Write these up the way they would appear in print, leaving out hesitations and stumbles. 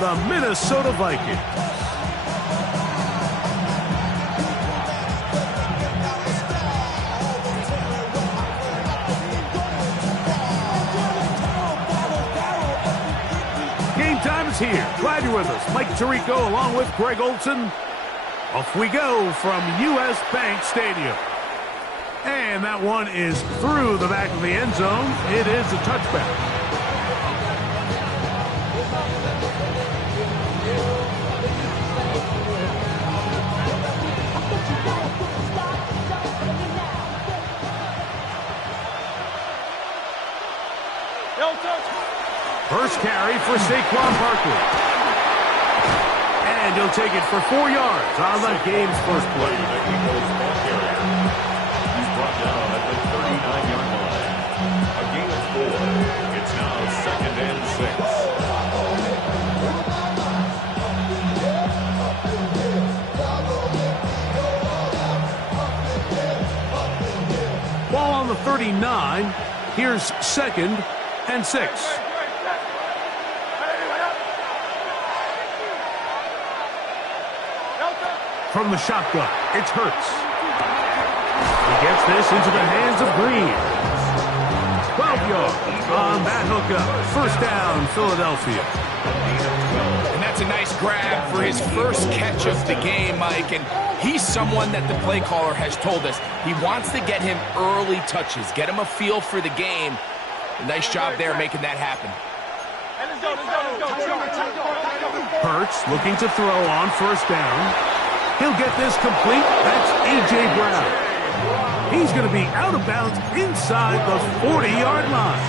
the Minnesota Vikings. Game time is here. Glad you're with us. Mike Tirico along with Greg Olson. Off we go from U.S. Bank Stadium. And that one is through the back of the end zone. It is a touchback. First carry for Saquon Barkley. And he'll take it for 4 yards on the game's first play. He's brought down at the 39-yard line. A gain of 4. It's now 2nd and 6. Ball on the 39. Here's 2nd and 6. From the shotgun, it's Hurts. He gets this into the hands of Green. 12 yards on that hookup. First down, Philadelphia. And that's a nice grab for his first catch of the game, Mike. And he's someone that the play caller has told us he wants to get him early touches, get him a feel for the game. A nice job there making that happen. Hurts looking to throw on first down. He'll get this complete. That's A.J. Brown. He's going to be out of bounds inside the 40-yard line.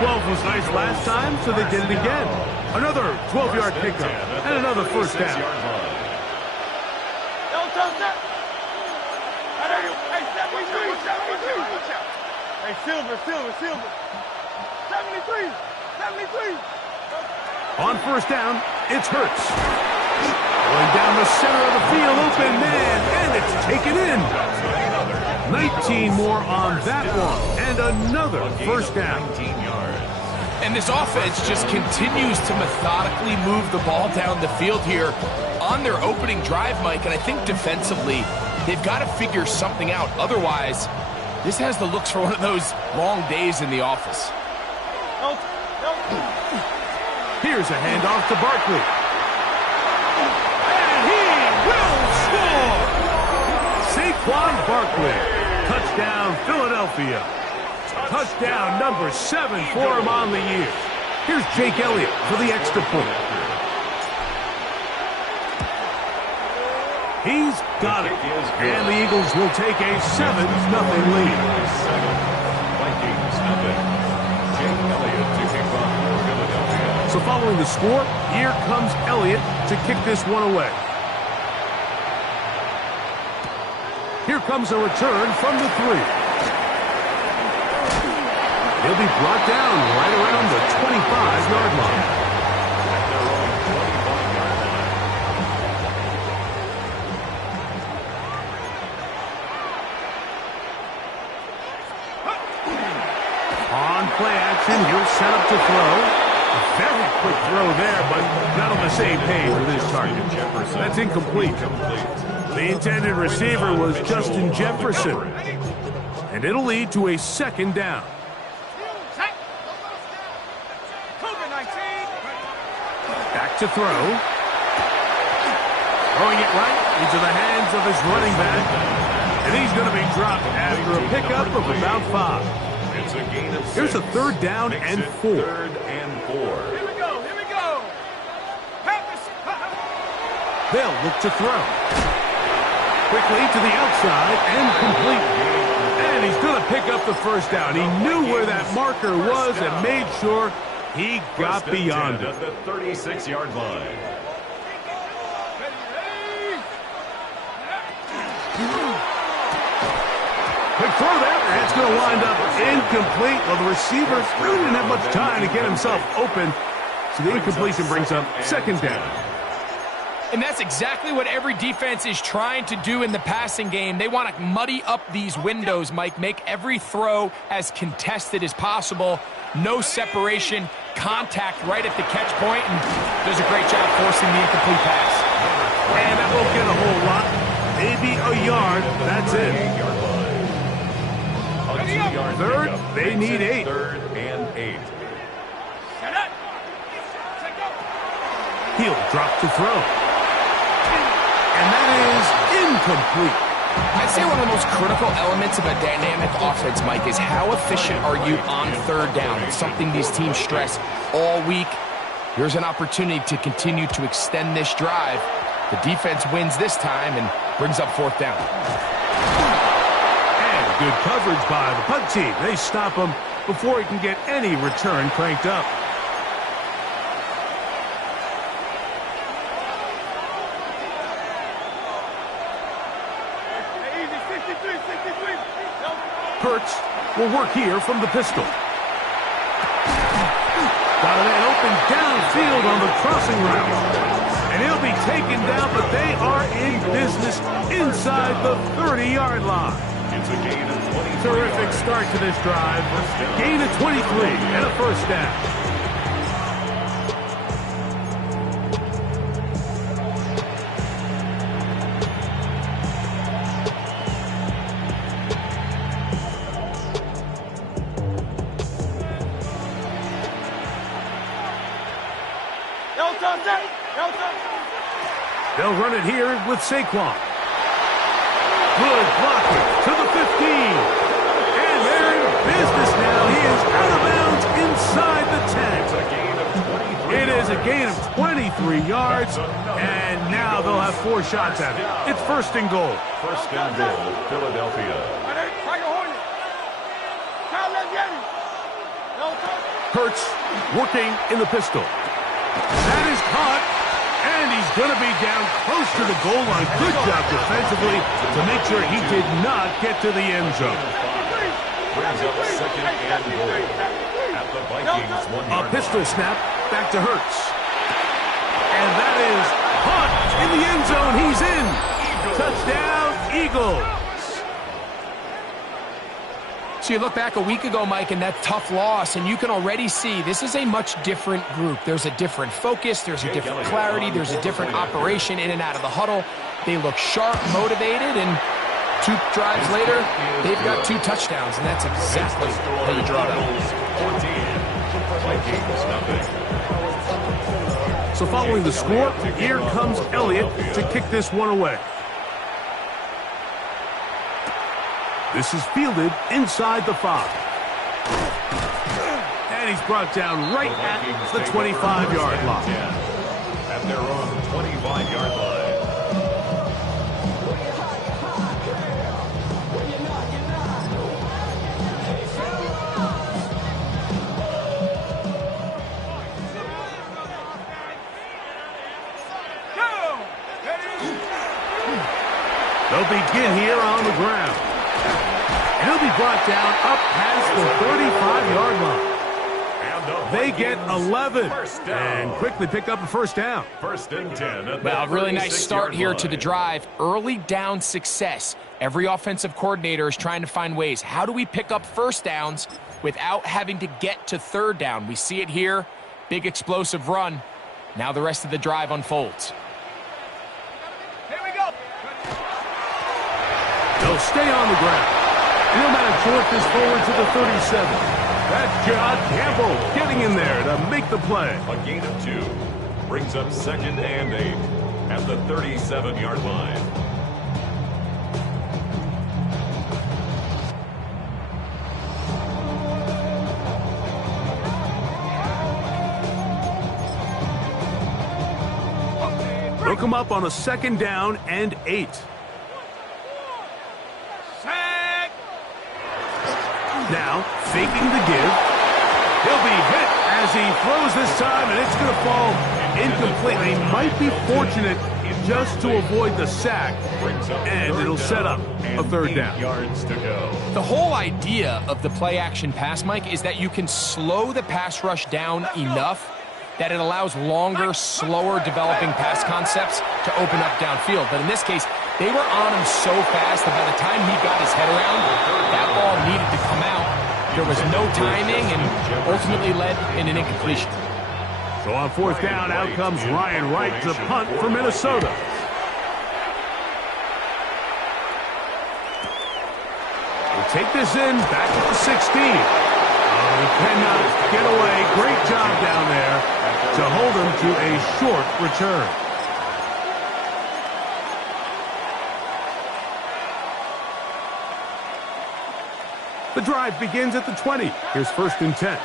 12 was nice last time, so they did it again. Another 12-yard pickup and another first down. Hey, Silver. 73. On first down, it's Hurts. Going down the center of the field, open man, and it's taken in. 19 more on that one, and another first down. And this offense just continues to methodically move the ball down the field here on their opening drive, Mike. And I think defensively, they've got to figure something out. Otherwise, this has the looks for one of those long days in the office. Here's a handoff to Barkley. And he will score! Saquon Barkley. Touchdown, Philadelphia. Touchdown number 7 for him on the year. Here's Jake Elliott for the extra point. He's got it. And the Eagles will take a 7-0 lead. Vikings nothing. Jake Elliott to kick off for Philadelphia. So following the score, here comes Elliott to kick this one away. Here comes a return from the 3. He'll be brought down right around the 25-yard line. On play action, he'll set up to throw. A very quick throw there, but not on the same page with his target. That's incomplete. The intended receiver was Justin Jefferson. And it'll lead to a second down. Back to throw. Throwing it right into the hands of his running back. And he's going to be dropped after a pickup of about 5. It's a gain of 6. Here's a third down and 4. 3rd and 4. Here we go. They'll look to throw. Quickly to the outside and complete. And he's going to pick up the first down. He knew where that marker was and made sure he got beyond it. At the 36-yard line. Quick throw there. That's going to wind up incomplete. Well, the receiver really didn't have much time to get himself open. So the incompletion brings up second down. And that's exactly what every defense is trying to do in the passing game. They want to muddy up these windows, Mike, make every throw as contested as possible. No separation, contact right at the catch point and does a great job forcing the incomplete pass. And that won't get a whole lot. Maybe a yard. That's it. Third, they need 8. Third and 8. He'll drop to throw. And that is incomplete. I'd say one of the most critical elements of a dynamic offense, Mike, is how efficient are you on third down? It's something these teams stress all week. Here's an opportunity to continue to extend this drive. The defense wins this time and brings up 4th down. And good coverage by the punt team. They stop him before he can get any return cranked up. Hurts will work here from the pistol. Got a man open downfield on the crossing route. And he'll be taken down, but they are in business inside the 30-yard line. It's a gain of 23 Terrific yards. start to this drive. Gain of 23 and a 1st down. They'll run it here with Saquon. Good blocking to the 15. And they're in business now. He is out of bounds inside the 10. It is a gain of 23 yards. And now they'll have 4 shots at it. It's 1st and goal. 1st and goal, Philadelphia. Hurts working in the pistol. That is caught. And he's going to be down close to the goal line. Good job defensively to make sure he did not get to the end zone. Brings up 2nd and goal. At the Vikings 1 A yard pistol line. snap back to Hurts. And that is caught in the end zone. He's in. Touchdown, Eagles. So you look back a week ago, Mike, and that tough loss, and you can already see this is a much different group. There's a different focus, there's a different clarity, there's a different operation in and out of the huddle. They look sharp, motivated, and 2 drives later, they've got 2 touchdowns, and that's exactly how you draw it up. 14, Vikings nothing. So following the score, here comes Elliott to kick this one away. This is fielded inside the 5. And he's brought down right at the 25-yard line. At their own 25-yard line. They'll begin here on the ground. He'll be brought down up past the 35-yard line. They get 11 and quickly pick up a 1st down. 1st and 10. Well, really nice start here to the drive. Early down success. Every offensive coordinator is trying to find ways. How do we pick up 1st downs without having to get to 3rd down? We see it here. Big explosive run. Now the rest of the drive unfolds. They'll stay on the ground. He'll manage to work this forward to the 37. That's John Campbell getting in there to make the play. A gain of 2. Brings up 2nd and 8 at the 37-yard line. Look him up on a 2nd down and 8. Now, faking the give. He'll be hit as he throws this time, and it's going to fall incomplete. He might be fortunate just to avoid the sack, and it'll set up a 3rd down. 8 yards to go. The whole idea of the play-action pass, Mike, is that you can slow the pass rush down enough that it allows longer, slower developing pass concepts to open up downfield. But in this case, they were on him so fast that by the time he got his head around, that ball needed to come out. There was no timing and ultimately led in an incompletion. So on fourth down, out comes Ryan Wright to punt for Minnesota. We'll take this in back at the 16. He cannot get away. Great job down there to hold him to a short return. The drive begins at the 20. Here's 1st and 10.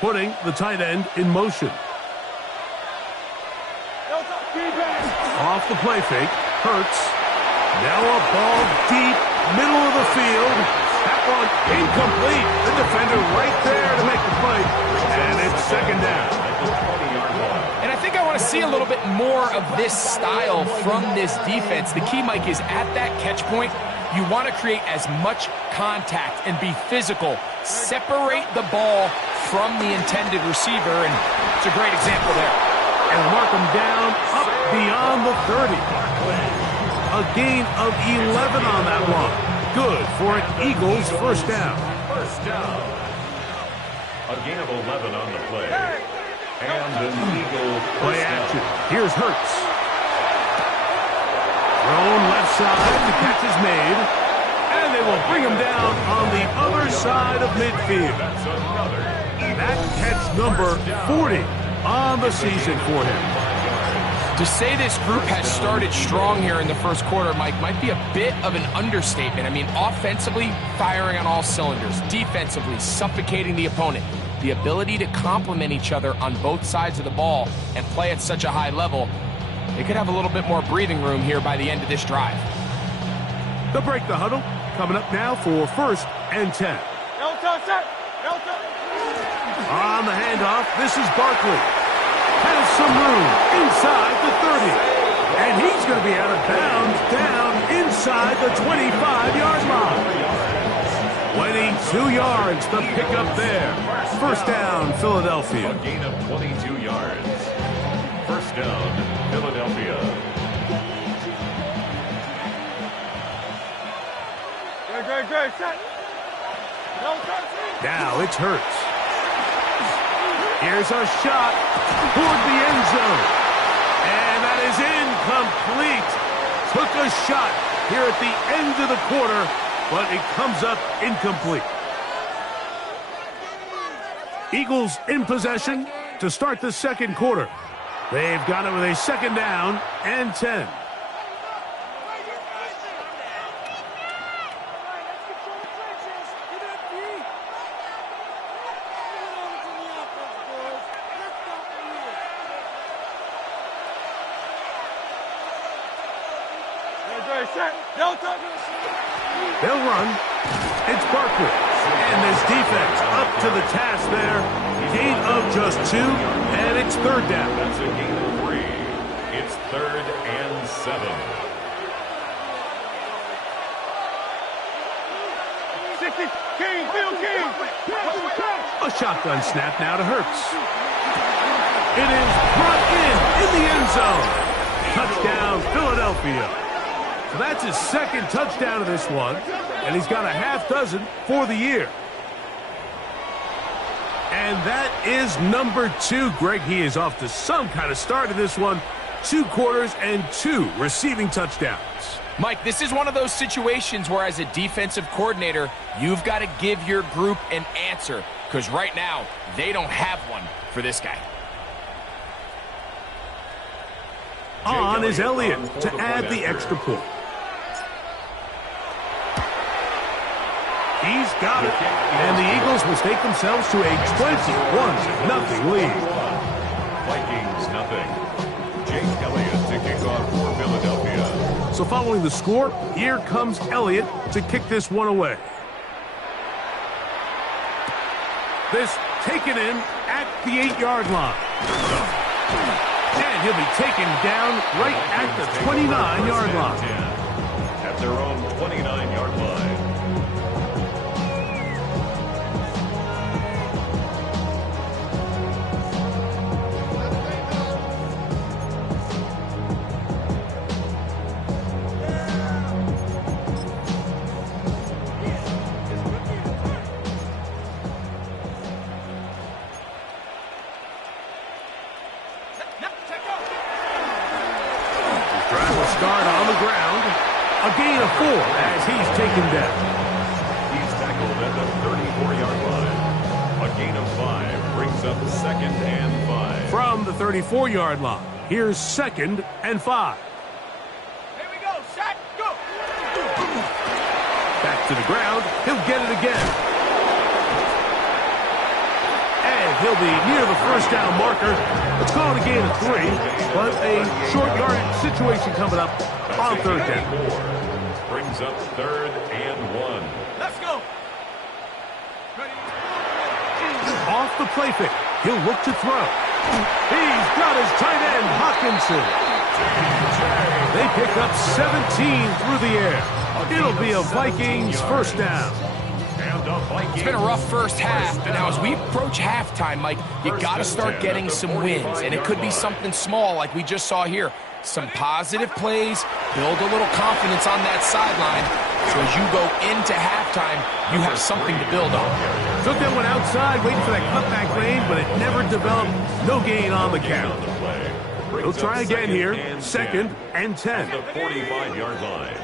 Putting the tight end in motion. Off the play fake. Hurts. Now a ball deep, middle of the field. That one incomplete. The defender right there to make the play. And it's 2nd down. And I think I want to see a little bit more of this style from this defense. The key, Mike, is at that catch point, you want to create as much contact and be physical. Separate the ball from the intended receiver, and it's a great example there. And mark him down up beyond the 30. A gain of 11 on that one. Good for an Eagles 1st down. First down. A gain of 11 on the play. And an Eagle Play action. Here's Hurts. Thrown left side. The catch is made. And they will bring him down on the other side of midfield. That catch number 40 on the season for him. To say this group has started strong here in the first quarter, Mike, might be a bit of an understatement. I mean, offensively, firing on all cylinders. Defensively, suffocating the opponent. The ability to complement each other on both sides of the ball and play at such a high level, they could have a little bit more breathing room here by the end of this drive. They'll break the huddle. Coming up now for 1st and 10. On the handoff, this is Barkley. Has some room inside the 30. And he's going to be out of bounds down inside the 25-yard line. 22 yards to pick up there. 1st down, Philadelphia. A gain of 22 yards. 1st down, Philadelphia. Great, set. Now it's Hurts. Here's a shot toward the end zone. And that is incomplete. Took a shot here at the end of the quarter, but it comes up incomplete. Eagles in possession to start the 2nd quarter. They've got it with a 2nd down and 10. They'll run. It's Barkley. And this defense up to the task there. Gain of just 2, and it's 3rd down. That's a gain of 3. It's 3rd and 7. 60, King, Bill King. A shotgun snap now to Hurts. It is brought in the end zone. Touchdown, Philadelphia. So that's his 2nd touchdown of this one, and he's got a half dozen for the year. And that is number 2. Greg, he is off to some kind of start in this one. 2 quarters and 2 receiving touchdowns. Mike, this is one of those situations where as a defensive coordinator, you've got to give your group an answer, because right now, they don't have one for this guy. On is Elliott to add the extra point. He's got it. And the Eagles mistake themselves to a 21-0 lead. Vikings nothing. Jake Elliott to kick off for Philadelphia. So following the score, here comes Elliott to kick this one away. This taken in at the 8-yard line. And he'll be taken down right at the 29-yard line. At their own 29-yard line. gain of 4 as he's taken down. He's tackled at the 34-yard line. A gain of 5 brings up 2nd and 5. From the 34-yard line, here's 2nd and 5. Here we go. Set. Go. Back to the ground. He'll get it again. And he'll be near the first down marker. Let's call it a gain of 3, but a short yardage situation coming up on 3rd down. Brings up 3rd and 1. Let's go. Off the play fake. He'll look to throw. He's got his tight end, Hawkinson. They pick up 17 through the air. It'll be a Vikings first down. It's been a rough first half, but now as we approach halftime, Mike, you got to start getting some wins, and it could be something small like we just saw here. Some positive plays, build a little confidence on that sideline, so as you go into halftime, you have something to build on. Took that one outside, waiting for that cutback lane, but it never developed. No gain on the count. He'll try again here, 2nd and 10. The 45-yard line.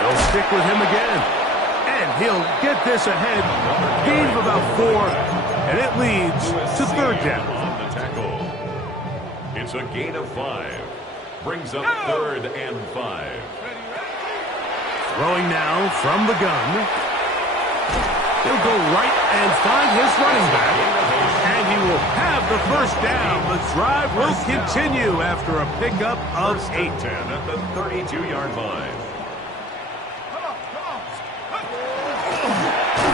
They'll stick with him again. And he'll get this ahead. Gain of about 4, and it leads to 3rd down. On the tackle. It's a gain of 5. Brings up 3rd and 5. Throwing now from the gun. He'll go right and find his running back. And he will have the first down. The drive will continue after a pickup of 8. 10 at the 32-yard line.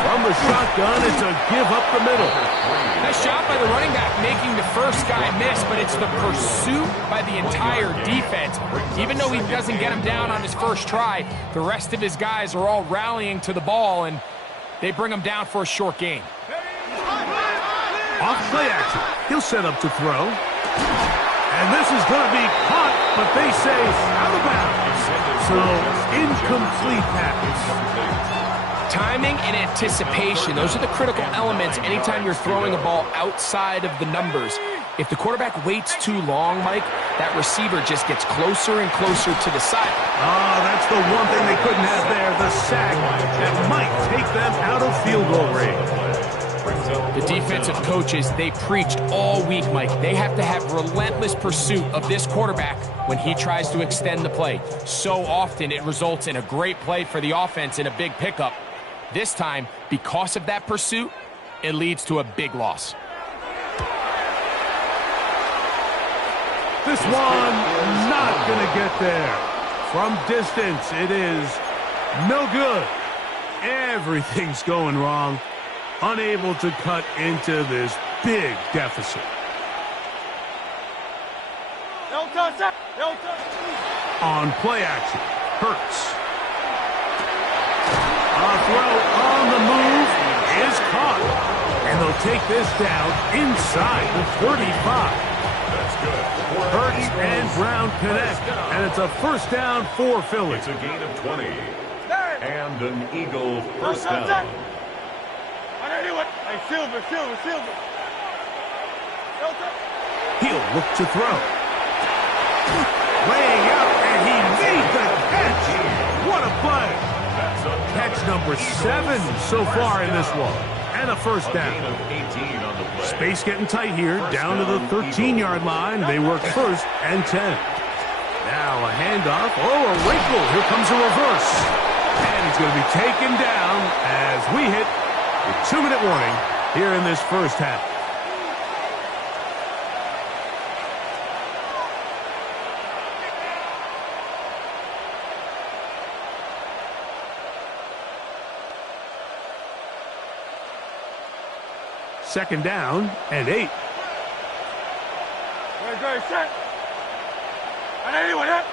From the shotgun, it's a give up the middle. Nice job by the running back making the first guy miss, but it's the pursuit by the entire defense. Even though he doesn't get him down on his first try, the rest of his guys are all rallying to the ball, and they bring him down for a short gain. Off play action. He'll set up to throw. And this is going to be caught, but they say out of bounds. So, incomplete pass. Timing and anticipation, those are the critical elements anytime you're throwing a ball outside of the numbers. If the quarterback waits too long, Mike, that receiver just gets closer and closer to the side. Oh, that's the one thing they couldn't have there, the sack that might take them out of field goal range. The defensive coaches, they preached all week, Mike. They have to have relentless pursuit of this quarterback when he tries to extend the play. So often it results in a great play for the offense and a big pickup. This time, because of that pursuit, it leads to a big loss. This one not going to get there. From distance, it is no good. Everything's going wrong. Unable to cut into this big deficit. On play action, Hurts. A throw on the move is caught. And they'll take this down inside the 35. That's good. Hurts and Brown connect, and it's a first down for Philly. It's a gain of 20. And an Eagle first down. Hey, Silver. He'll look to throw. Laying out, and he made the catch. What a play. Catch number 7 so far in this one. And a first down. Space getting tight here, down to the 13-yard line. They work 1st and 10. Now a handoff. Oh, a wrinkle. Here comes a reverse. And he's going to be taken down as we hit the 2-minute warning here in this first half. Second down and 8. Great, set. Anyone hit?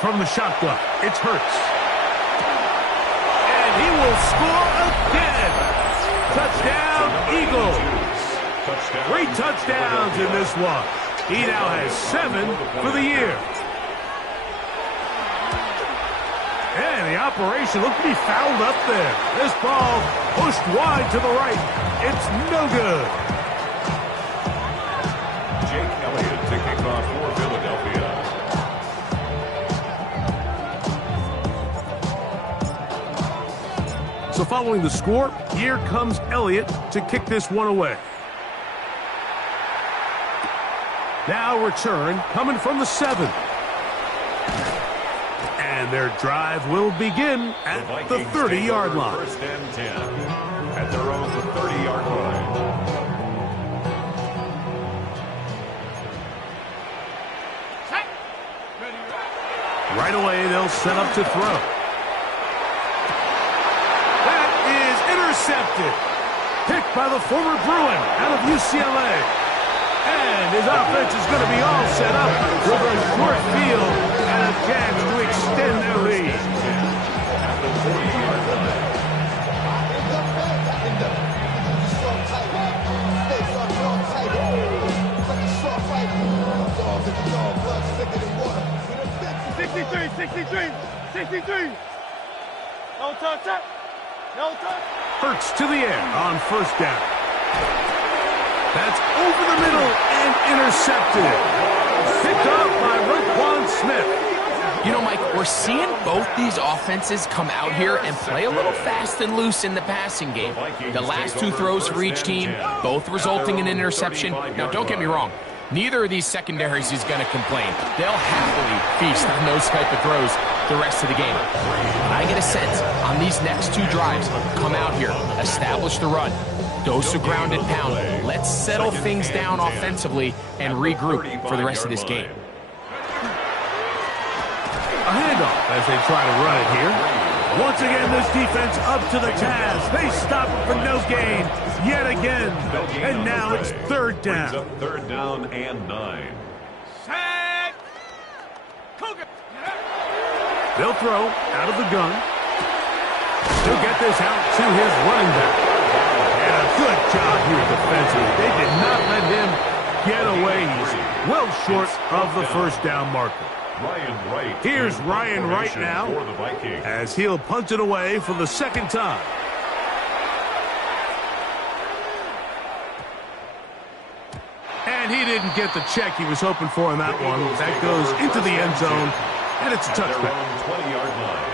From the shotgun, it's Hurts. And he will score again. Touchdown, Eagles. 3 touchdowns in this one. He now has 7 for the year. And the operation looked to be fouled up there. This ball pushed wide to the right. It's no good. Jake Elliott to kick off for Philadelphia. So following the score, here comes Elliott to kick this one away. Now return coming from the 7. And their drive will begin at the 30-yard line. First and 10 at their own 30-yard line. Right away, they'll set up to throw. That is intercepted. Picked by the former Bruin out of UCLA. And his offense is going to be all set up with a short field and a chance to extend their lead. At the 40-yard line. No touch, touch. No touch. Hurts to the air on first down. That's over the middle and intercepted. Picked up by Roquan Smith. You know, Mike, we're seeing both these offenses come out here and play a little fast and loose in the passing game. The last two throws for each team, both resulting in an interception. Now, don't get me wrong. Neither of these secondaries is going to complain. They'll happily feast on those type of throws the rest of the game. But I get a sense on these next two drives, come out here, establish the run, dose of ground and pound. Let's settle things down offensively and regroup for the rest of this game. A handoff as they try to run it here. Once again, this defense up to the task. They stop it for no gain yet again. And now it's third down. Brings up third down and 9. Sack. Cougar. They'll throw out of the gun. He'll get this out to his running back. And a good job here defensively. They did not let him get away. He's well short of the first down marker. Ryan Wright. Here's Ryan Wright now for the Vikings. as he'll punt it away for the second time. And he didn't get the check he was hoping for in that one. That goes into the end zone, and it's a touchback. 20-yard line.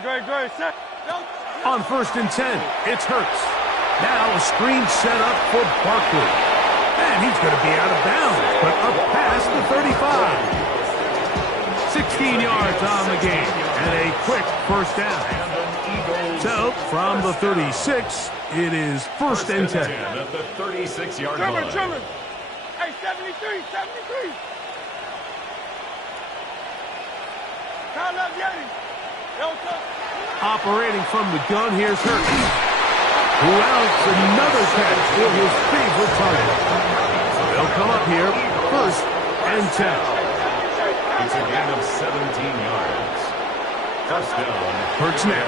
Great. Set. On first and 10, it's Hurts. Now a screen set up for Barkley. And he's going to be out of bounds, but up past the 35. 16 yards on the game, and a quick first down. So, from the 36, it is first and 10. At the 36-yard line. Trimmer. Hey, 73. Count up, Yeti. No touch. Operating from the gun, here's Hurts. Who else another catch for his favorite target. They'll come up here, first and 10. It's a gain of 17 yards. First down. Hurts now.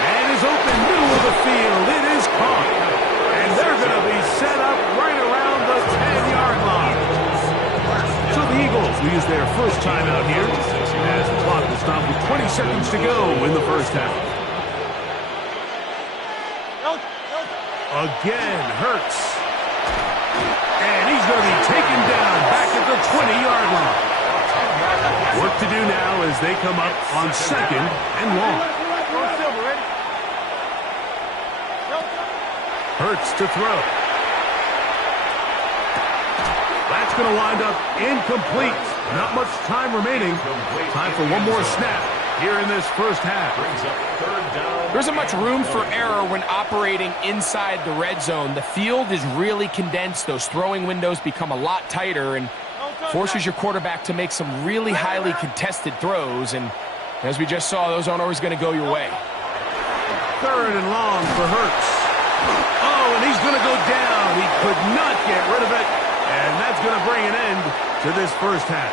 And is open middle of the field. It is caught. And they're going to be set up right around the 10-yard line. So the Eagles will use their first time out here as the clock will stop with 20 seconds to go in the first half. Again, Hurts. And he's going to be taken down back at the 20-yard line. Work to do now as they come up on second and long. Hurts to throw. That's going to wind up incomplete. Not much time remaining. Time for one more snap here in this first half. There isn't much room for error when operating inside the red zone. The field is really condensed. Those throwing windows become a lot tighter and forces your quarterback to make some really highly contested throws. And as we just saw, those aren't always going to go your way. Third and long for Hurts. Oh, and he's going to go down. He could not get rid of it. And that's going to bring an end to this first half.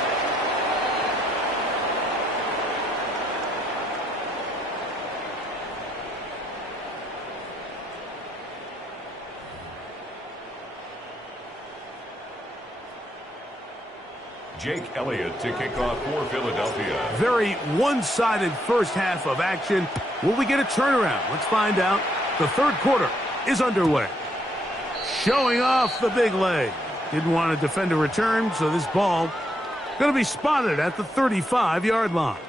Jake Elliott to kick off for Philadelphia. Very one-sided first half of action. Will we get a turnaround? Let's find out. The third quarter is underway. Showing off the big leg. Didn't want to defend a return, so this ball going to be spotted at the 35-yard line.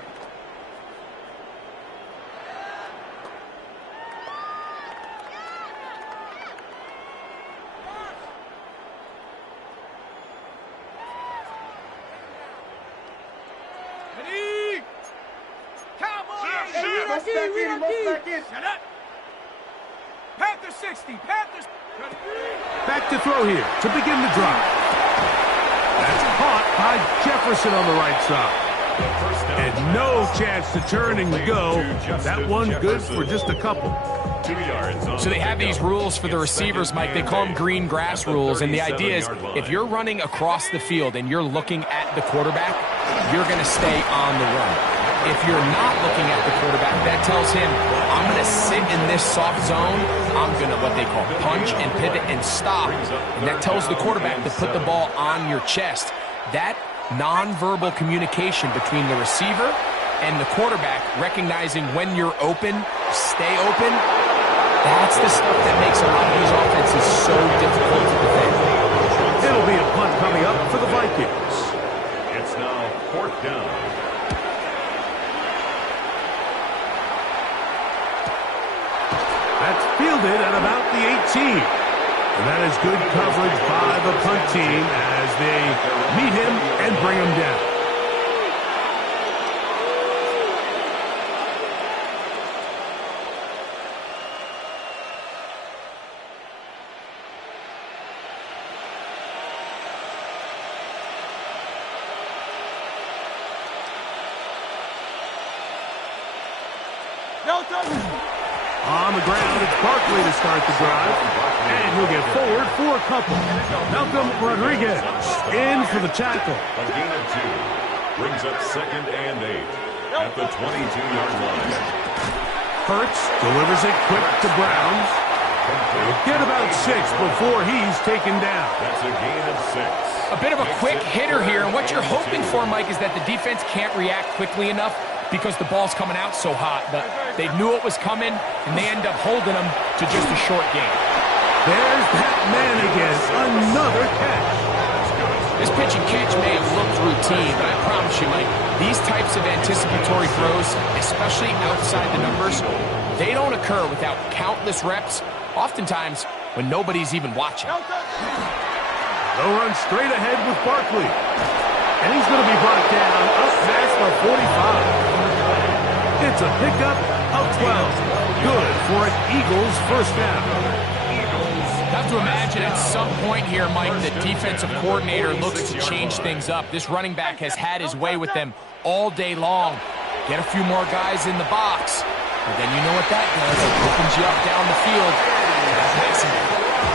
Shut up. Panther 60. Panthers. Back to throw here to begin the drive. That's caught by Jefferson on the right side. And no chance to turn and go. That one good for just a couple. 2 yards. So they have these rules for the receivers, Mike. They call them green grass rules. And the idea is if you're running across the field and you're looking at the quarterback, you're going to stay on the run. If you're not looking at the quarterback, that tells him, I'm going to sit in this soft zone. I'm going to, what they call, punch and pivot and stop. And that tells the quarterback to put the ball on your chest. That nonverbal communication between the receiver and the quarterback, recognizing when you're open, stay open, that's the stuff that makes a lot of these offenses so difficult to defend. It'll be a punt coming up for the Vikings. It's now 4th down. That's fielded at about the 18. And that is good coverage by the punt team as they meet him and bring him down. On the ground, it's Barkley to start the drive. And he'll get forward for a couple. Malcolm Rodriguez in for the tackle. A gain of 2. Brings up 2nd and 8 at the 22-yard line. Hurts delivers it quick to Brown. He'll get about 6 before he's taken down. That's a gain of 6. A bit of a quick hitter here, and what you're hoping for, Mike, is that the defense can't react quickly enough because the ball's coming out so hot. But they knew it was coming, and they end up holding them to just a short gain. There's that man again. Another catch. This pitch and catch may have looked routine, but I promise you, Mike, these types of anticipatory throws, especially outside the numbers, they don't occur without countless reps, oftentimes when nobody's even watching. They'll run straight ahead with Barkley. And he's going to be brought down up past the 45. It's a pickup of 12. Good for an Eagles first down. I have to imagine at some point here, Mike, the defensive coordinator looks to change things up. This running back has had his way with them all day long. Get a few more guys in the box, and then you know what that does. It opens you up down the field.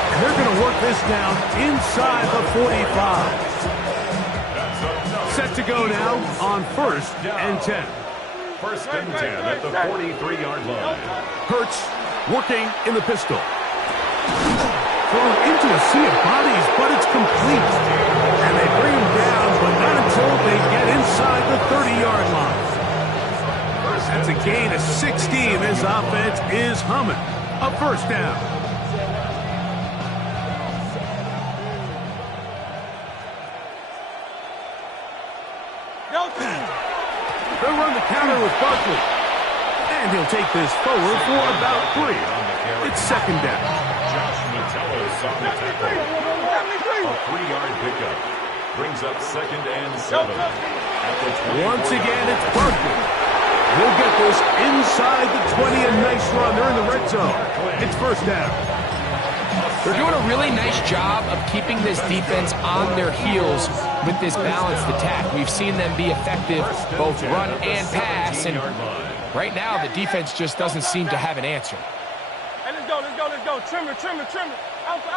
And they're going to work this down inside the 45. Set to go now on 1st and 10. 1st and 10 at the 43-yard line. Hurts working in the pistol. Thrown into a sea of bodies, but it's complete. And they bring him down, but not until they get inside the 30-yard line. That's a gain of 16. This offense is humming. A first down. They'll run the counter with Barkley. And he'll take this forward for about 3. It's 2nd down. Josh Metellus on the tackle. A 3-yard pickup. Brings up 2nd and 7. At the 24. Once again, it's Barkley. He'll get this inside the 20. A nice run. They're in the red zone. It's first down. They're doing a really nice job of keeping this defense on their heels with this balanced attack. We've seen them be effective both run and pass, and right now the defense just doesn't seem to have an answer. Hey, let's go. Trimmer. Alpha.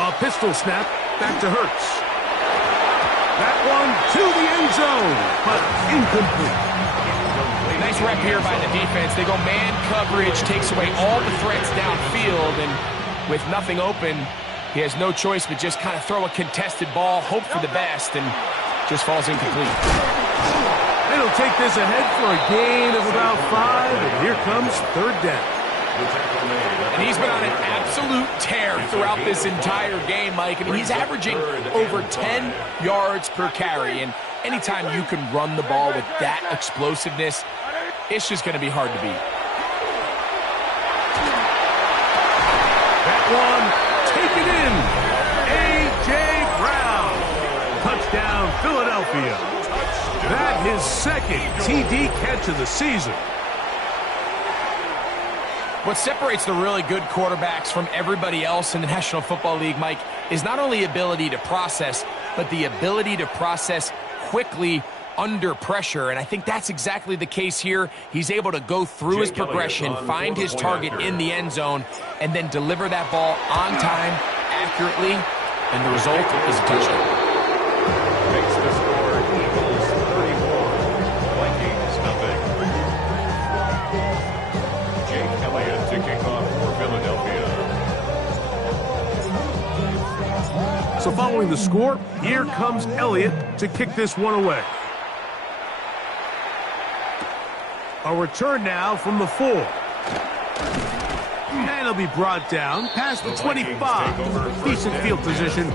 A pistol snap back to Hurts. That one to the end zone, but incomplete. Nice rep here by the defense. They go man coverage, takes away all the threats downfield, and with nothing open, he has no choice but just kind of throw a contested ball, hope for the best, and just falls incomplete. It'll take this ahead for a gain of about 5, and here comes 3rd down. And he's been on an absolute tear throughout this entire game, Mike. I mean, he's averaging over 10 yards per carry. And anytime you can run the ball with that explosiveness, it's just going to be hard to beat. That one, take it in. A.J. Brown. Touchdown, Philadelphia. That his second TD catch of the season. What separates the really good quarterbacks from everybody else in the National Football League, Mike, is not only ability to process, but the ability to process quickly under pressure. And I think that's exactly the case here. He's able to go through his progression, find his target in the end zone, and then deliver that ball on time, accurately, and the result is a touchdown. Makes the score Eagles 31, Vikings nothing. Jake Elliott to kick off for Philadelphia. So following the score, here comes Elliott to kick this one away. A return now from the 4. And he'll be brought down past the 25. Decent field position.